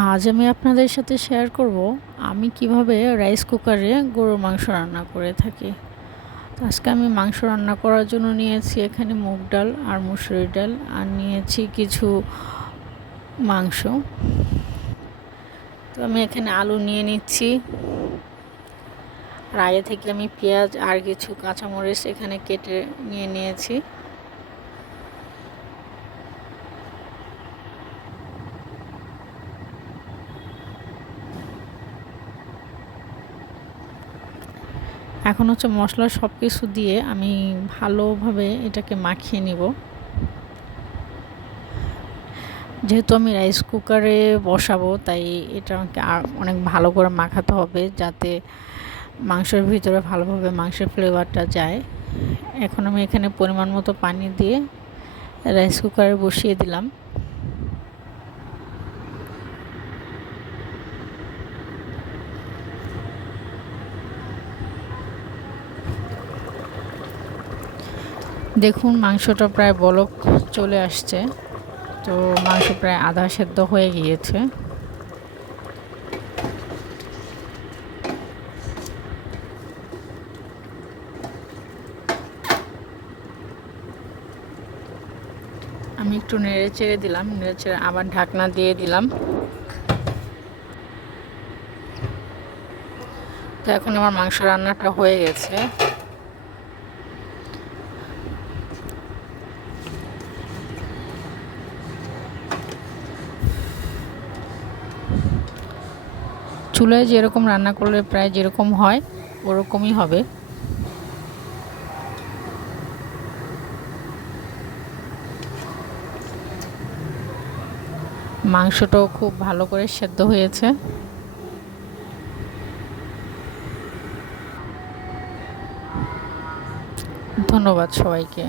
আজ আমি আপনাদের সাথে শেয়ার করব আমি কিভাবে রাইস কুকারে গরুর মাংস রান্না করে থাকি। আজকে আমি মাংস রান্না করার জন্য নিয়েছি এখানে মুগ ডাল আর মুসুরি ডাল, আর নিয়েছি কিছু মাংস। তো আমি এখানে আলু নিয়ে নিচ্ছি, আর আগে থেকে আমি পেঁয়াজ আর কিছু কাঁচামরিচ এখানে কেটে নিয়ে নিয়েছি। এখন হচ্ছে মশলা সব কিছু দিয়ে আমি ভালোভাবে এটাকে মাখিয়ে নিব। যেহেতু আমি রাইস কুকারে বসাবো, তাই এটা আমাকে অনেক ভালো করে মাখাতে হবে যাতে মাংসের ভিতরে ভালোভাবে মাংসের ফ্লেভারটা যায়। এখন আমি এখানে পরিমাণ মতো পানি দিয়ে রাইস কুকারে বসিয়ে দিলাম। দেখুন মাংসটা প্রায় বলক চলে আসছে, তো মাংস প্রায় আধা সেদ্ধ হয়ে গিয়েছে। আমি একটু নেড়ে চেড়ে দিলাম, নেড়ে চেড়ে আবার ঢাকনা দিয়ে দিলাম। তো এখন আমার মাংস রান্নাটা হয়ে গেছে। চুলায় যেরকম রান্না করলে প্রায় যেরকম হয় ওরকমই হবে। মাংসটাও খুব ভালো করে সেদ্ধ হয়েছে। ধন্যবাদ সবাইকে।